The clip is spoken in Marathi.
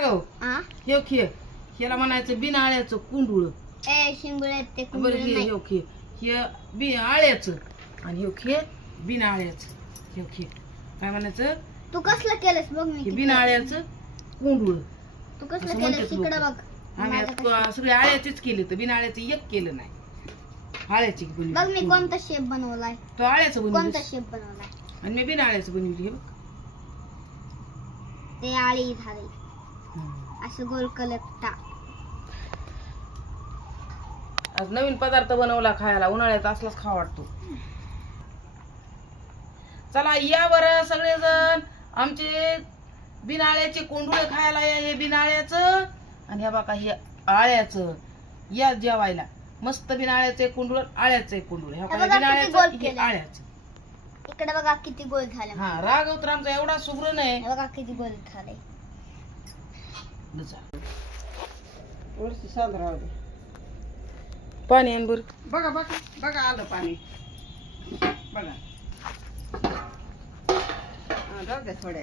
राघव हे खे ह्याला म्हणायचं बिनआळ्याचं कुंडुळ. शिंगुळे ते बरं हे खे हे बी आळ्याचं आणि हे खे बिनआळ्याचं. हे खे काय म्हणायचं तू कसलं केलंस बघ मी हे बिनआळ्याचं कुंडुळ. तू कसलं केलंस इकडे बघ. आम्ही सगळे आळ्याचेच केले तर बिनआळ्याचं एक केलं नाही. आळ्याची बघ मी कोणता शेप बनवलाय. तो आळ्याचं कोणता बनवलं शेप बनवलाय आणि मी बिनआळ्याचं बनवली. हे बघ ते आळी झाले असं गोल कलर. आज नवीन पदार्थ बनवला खायला. उन्हाळ्यात असलाच खा वाटतो. चला या बरं सगळेजण आमचे बिनआळ्याचे कोंडुळे खायला या. हे बिनआळ्याचं आणि ह्या बघा हे आळ्याचं. या जेवायला. मस्त बिनआळ्याचे कोंडुळ आळ्याचे कोंडुळ. ह्या बिनआळ्याचं हे आळ्याचं. इकडे बघा किती गोल झाले. हा राघव तर आमचा एवढा सुग्र नाही. बघा किती गोल झाले. पाणी आण बर. बघा बघा बघा आलं पाणी बघा. जाऊ द्या थोड्या.